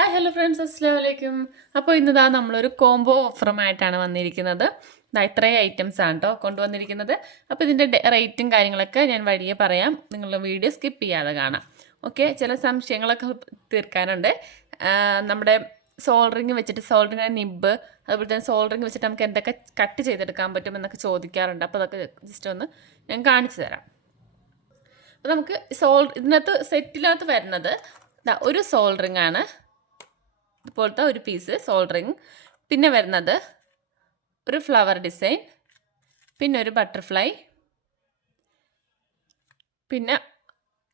Hi hello friends, അസ്സലാമു അലൈക്കും. അപ്പോൾ ഇന്നിതാ നമ്മളൊരു കോംബോ ഓഫറുമായിട്ടാണ് വന്നിരിക്കുന്നത്. ഇത്രയും ഐറ്റംസ് ആണ് കേട്ടോ കൊണ്ടുവന്നിരിക്കുന്നത്. അപ്പോൾ ഇതിൻ്റെ റേറ്റും കാര്യങ്ങളൊക്കെ ഞാൻ വഴിയെ പറയാം. നിങ്ങൾ വീഡിയോ സ്കിപ്പ് ചെയ്യാതെ കാണാം. ഓക്കെ, ചില സംശയങ്ങളൊക്കെ തീർക്കാനുണ്ട്. നമ്മുടെ സോൾഡറിങ് വെച്ചിട്ട് സോൾഡറിങ് നിബ്ബ്, അതുപോലെ തന്നെ സോൾഡറിങ് വെച്ചിട്ട് നമുക്ക് എന്തൊക്കെ കട്ട് ചെയ്തെടുക്കാൻ പറ്റും എന്നൊക്കെ ചോദിക്കാറുണ്ട്. അപ്പോൾ അതൊക്കെ ജസ്റ്റ് ഒന്ന് ഞാൻ കാണിച്ചു തരാം. അപ്പോൾ നമുക്ക് ഇതിനകത്ത് സെറ്റിനകത്ത് വരുന്നത് ഒരു സോൾഡറിങ് ആണ്, ഇതുപോലത്തെ ഒരു പീസ് സോൾഡറിങ്. പിന്നെ വരുന്നത് ഒരു ഫ്ലവർ ഡിസൈൻ, പിന്നെ ഒരു ബട്ടർഫ്ലൈ, പിന്നെ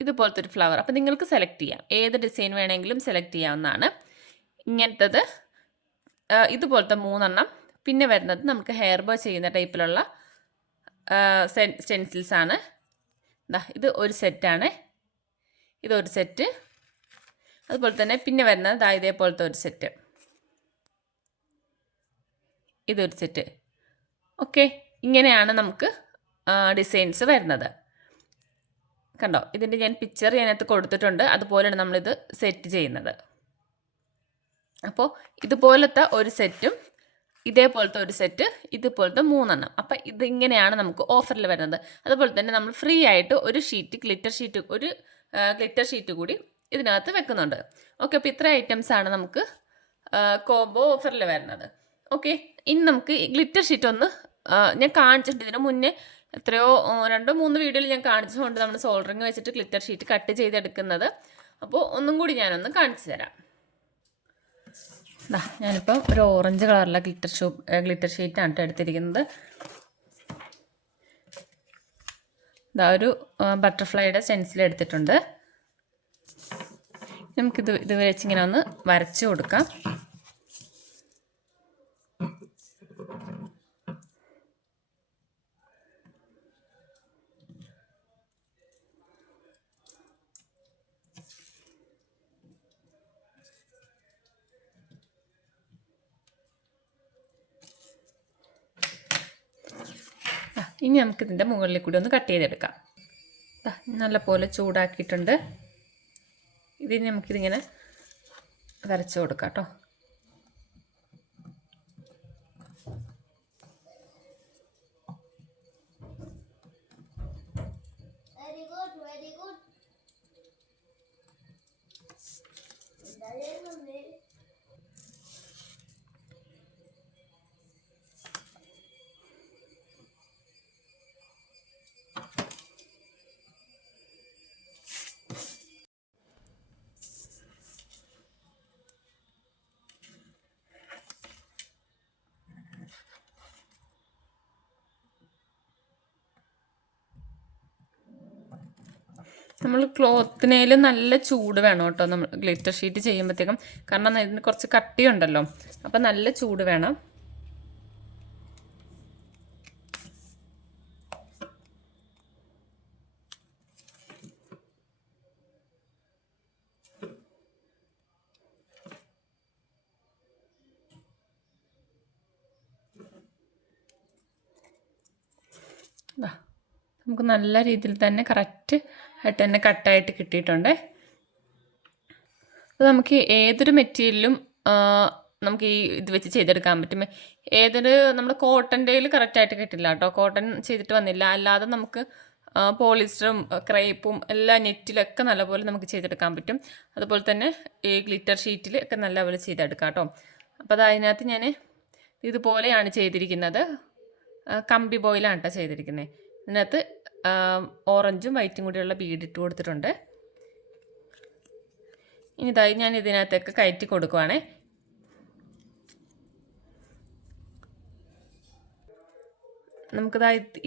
ഇതുപോലത്തെ ഒരു ഫ്ലവർ. അപ്പോൾ നിങ്ങൾക്ക് സെലക്ട് ചെയ്യാം, ഏത് ഡിസൈൻ വേണമെങ്കിലും സെലക്ട് ചെയ്യാവുന്നതാണ്. ഇങ്ങനത്തത് ഇതുപോലത്തെ 3 പിന്നെ വരുന്നത് നമുക്ക് ഹെയർ ബോ ചെയ്യുന്ന ടൈപ്പിലുള്ള സ്റ്റെൻസിൽസ് ആണ്. ഇത് ഒരു സെറ്റാണ്, ഇതൊരു സെറ്റ്. അതുപോലെ തന്നെ പിന്നെ വരുന്നത് ഇതേപോലത്തെ ഒരു സെറ്റ്, ഇതൊരു സെറ്റ്. ഓക്കെ, ഇങ്ങനെയാണ് നമുക്ക് ഡിസൈൻസ് വരുന്നത്. കണ്ടോ, ഇതിൻ്റെ ഞാൻ പിക്ചർ അതിനകത്ത് കൊടുത്തിട്ടുണ്ട്. അതുപോലെയാണ് നമ്മളിത് സെറ്റ് ചെയ്യുന്നത്. അപ്പോൾ ഇതുപോലത്തെ ഒരു സെറ്റും ഇതേപോലത്തെ ഒരു സെറ്റ്, ഇതുപോലത്തെ 3. അപ്പോൾ ഇതിങ്ങനെയാണ് നമുക്ക് ഓഫറിൽ വരുന്നത്. അതുപോലെ തന്നെ നമ്മൾ ഫ്രീ ആയിട്ട് ഒരു ഗ്ലിറ്റർ ഷീറ്റ് കൂടി ഇതിനകത്ത് വെക്കുന്നുണ്ട്. ഓക്കെ, അപ്പോൾ ഇത്ര ഐറ്റംസാണ് നമുക്ക് കോംബോ ഓഫറിൽ വരുന്നത്. ഓക്കെ, ഇനി നമുക്ക് ഈ ഗ്ലിറ്റർ ഷീറ്റ് ഒന്ന് ഞാൻ കാണിച്ചിട്ടുണ്ട്. ഇതിന് മുന്നേ എത്രയോ 2-3 വീഡിയോയിൽ ഞാൻ കാണിച്ചുകൊണ്ട് നമ്മൾ സോൾഡറിങ് വെച്ചിട്ട് ഗ്ലിറ്റർ ഷീറ്റ് കട്ട് ചെയ്തെടുക്കുന്നത്. അപ്പോൾ ഒന്നും കൂടി ഞാനൊന്ന് കാണിച്ചു തരാം. ഞാനിപ്പം ഒരു ഓറഞ്ച് കളറിലെ ഗ്ലിറ്റർ ഷീറ്റാണ് എടുത്തിരിക്കുന്നത്. ഒരു ബട്ടർഫ്ലൈയുടെ സ്റ്റെൻസിൽ എടുത്തിട്ടുണ്ട്. ഇത് വെച്ചിങ്ങനെ ഒന്ന് വരച്ചു കൊടുക്കാം. ഇനി നമുക്കിതിൻ്റെ മുകളിൽ കൂടി ഒന്ന് കട്ട് ചെയ്തെടുക്കാം. നല്ലപോലെ ചൂടാക്കിയിട്ടുണ്ട്. ഇതിന് നമുക്കിതിങ്ങനെ വരച്ച് കൊടുക്കാം കേട്ടോ. നമ്മൾ ക്ലോത്തിനേൽ നല്ല ചൂട് വേണം കേട്ടോ, നമ്മൾ ഗ്ലിറ്റർ ഷീറ്റ് ചെയ്യുമ്പോഴത്തേക്കും. കാരണം ഇതിന് കുറച്ച് കട്ടിയുണ്ടല്ലോ, അപ്പം നല്ല ചൂട് വേണം. നമുക്ക് നല്ല രീതിയിൽ തന്നെ കറക്റ്റ് ആയിട്ട് തന്നെ കട്ടായിട്ട് കിട്ടിയിട്ടുണ്ട്. അപ്പോൾ നമുക്ക് ഏതൊരു മെറ്റീരിയലും നമുക്ക് ഇത് വെച്ച് ചെയ്തെടുക്കാൻ പറ്റും. നമ്മൾ കോട്ടൻ്റെയിൽ കറക്റ്റായിട്ട് കിട്ടില്ല കേട്ടോ, കോട്ടൺ ചെയ്തിട്ട് വന്നില്ല. അല്ലാതെ നമുക്ക് പോളിസ്റ്ററും ക്രേപ്പും എല്ലാ നെറ്റിലൊക്കെ നല്ലപോലെ നമുക്ക് ചെയ്തെടുക്കാൻ പറ്റും. അതുപോലെ തന്നെ ഈ ഗ്ലിറ്റർ ഷീറ്റിൽ ഒക്കെ നല്ലപോലെ ചെയ്തെടുക്കാം കേട്ടോ. അപ്പോൾ അതിനകത്ത് ഞാൻ ഇതുപോലെയാണ് ചെയ്തിരിക്കുന്നത്. കമ്പി ബോയിലാണ് കേട്ടോ ചെയ്തിരിക്കുന്നത്. ഇതിനകത്ത് ഓറഞ്ചും വൈറ്റും കൂടിയുള്ള ബീഡ് ഇട്ട് കൊടുത്തിട്ടുണ്ട്. ഇനി ഞാൻ ഇതിനകത്തൊക്കെ കയറ്റി കൊടുക്കുവാണേ.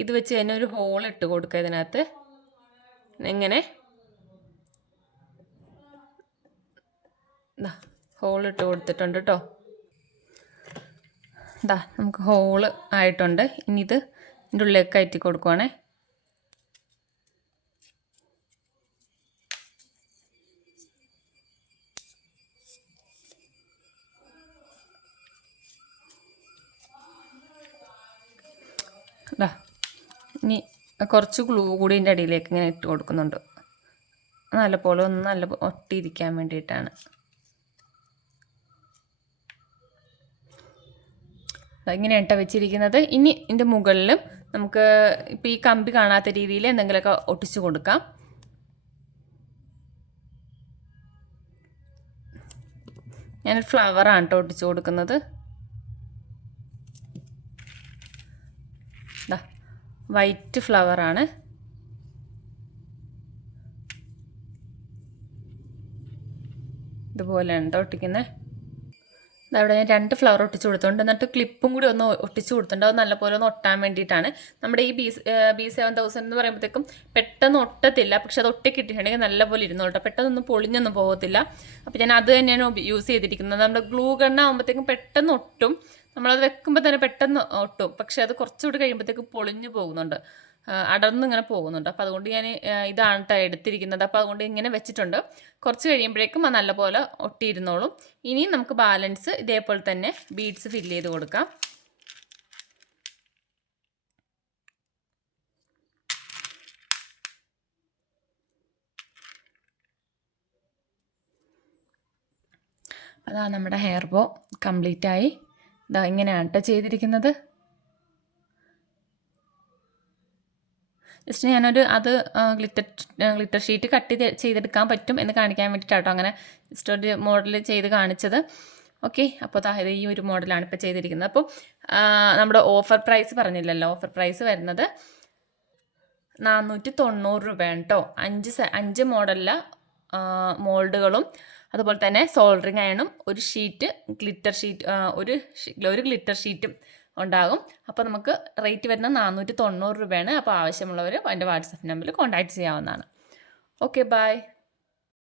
ഇത് വെച്ച് തന്നെ ഒരു ഹോൾ ഇട്ട് കൊടുക്കുക ഇതിനകത്ത്. എങ്ങനെ ഹോൾ ഇട്ട് കൊടുത്തിട്ടുണ്ട് കേട്ടോ. നമുക്ക് ഹോള് ആയിട്ടുണ്ട്. ഇനി ഇതിൻ്റെ ഉള്ളിലേക്ക് കയറ്റി കൊടുക്കുവാണേ. ഇനി കുറച്ച് ഗ്ലൂ കൂടി ഇതിൻ്റെ അടിയിലേക്ക് ഇങ്ങനെ ഇട്ട് കൊടുക്കുന്നുണ്ട്, നല്ലപോലെ ഒന്ന് നല്ല ഒട്ടിയിരിക്കാൻ വേണ്ടിയിട്ടാണ്. ഇങ്ങനെയാണ് കേട്ടോ വെച്ചിരിക്കുന്നത്. ഇനി ഇതിൻ്റെ മുകളിലും നമുക്ക് ഇപ്പോൾ ഈ കമ്പി കാണാത്ത രീതിയിൽ എന്തെങ്കിലുമൊക്കെ ഒട്ടിച്ചു കൊടുക്കാം. ഞാനൊരു ഫ്ലവറാണ് കേട്ടോ ഒട്ടിച്ചു കൊടുക്കുന്നത്. വൈറ്റ് ഫ്ലവറാണ്. ഇതുപോലെയാണ് കേട്ടോ ഒട്ടിക്കുന്നത്. അതവിടെ ഞാൻ 2 ഫ്ലവർ ഒട്ടിച്ച് കൊടുത്തിട്ടുണ്ട്. എന്നിട്ട് ക്ലിപ്പും കൂടി ഒന്ന് ഒട്ടിച്ച് കൊടുത്തിട്ടുണ്ട്. അത് നല്ലപോലെ ഒന്ന് ഒട്ടാൻ വേണ്ടിയിട്ടാണ്. നമ്മുടെ ഈ B7000 എന്ന് പറയുമ്പോഴത്തേക്കും പെട്ടെന്ന് ഒട്ടത്തില്ല, പക്ഷെ അത് ഒട്ടി കിട്ടിയിട്ടുണ്ടെങ്കിൽ നല്ലപോലെ ഇരുന്നോട്ടോ, പെട്ടെന്നൊന്നും പൊളിഞ്ഞൊന്നും പോകത്തില്ല. അപ്പോൾ ഞാൻ അത് തന്നെയാണ് യൂസ് ചെയ്തിരിക്കുന്നത്. നമ്മുടെ ഗ്ലൂ ഗണ്ണാകുമ്പോഴത്തേക്കും പെട്ടെന്ന് ഒട്ടും, നമ്മളത് വെക്കുമ്പോൾ തന്നെ പെട്ടെന്ന് ഒട്ടും, പക്ഷെ അത് കുറച്ചുകൂടി കഴിയുമ്പോഴത്തേക്കും പൊളിഞ്ഞു പോകുന്നുണ്ട്, അടർന്ന് ഇങ്ങനെ പോകുന്നുണ്ട്. അപ്പോൾ അതുകൊണ്ട് ഞാൻ ഇതാണ് കേട്ടോ എടുത്തിരിക്കുന്നത്. അപ്പോൾ അതുകൊണ്ട് ഇങ്ങനെ വെച്ചിട്ടുണ്ട്. കുറച്ച് കഴിയുമ്പോഴേക്കും അത് നല്ലപോലെ ഒട്ടിയിരുന്നോളും. ഇനി നമുക്ക് ബാലൻസ് ഇതേപോലെ തന്നെ ബീഡ്സ് ഫില്ല് ചെയ്ത് കൊടുക്കാം. അതാ നമ്മുടെ ഹെയർ ബോ കംപ്ലീറ്റ് ആയി. ഇതാ ഇങ്ങനെയാണ് കേട്ടോ ചെയ്തിരിക്കുന്നത്. ജസ്റ്റ് ഞാനൊരു ഗ്ലിറ്റർ ഷീറ്റ് കട്ട് ചെയ്തെടുക്കാൻ പറ്റും എന്ന് കാണിക്കാൻ വേണ്ടിയിട്ടാട്ടോ അങ്ങനെ ജസ്റ്റ് ഒരു മോഡൽ ചെയ്ത് കാണിച്ചത്. ഓക്കെ, അപ്പോൾ അതായത് ഈ ഒരു മോഡലാണ് ഇപ്പോൾ ചെയ്തിരിക്കുന്നത്. അപ്പോൾ നമ്മുടെ ഓഫർ പ്രൈസ് പറഞ്ഞില്ലല്ലോ, ഓഫർ പ്രൈസ് വരുന്നത് 490 രൂപയാണ് കേട്ടോ. 5 മോഡലിലെ മോൾഡുകളും അതുപോലെ തന്നെ സോൾഡറിങ് അയണും ഒരു ഗ്ലിറ്റർ ഷീറ്റും ഉണ്ടാകും. അപ്പോൾ നമുക്ക് റേറ്റ് വരുന്നത് 490 രൂപയാണ്. അപ്പോൾ ആവശ്യമുള്ളവർ എൻ്റെ വാട്സപ്പ് നമ്പറിൽ കോൺടാക്റ്റ് ചെയ്യാവുന്നതാണ്. Okay, by.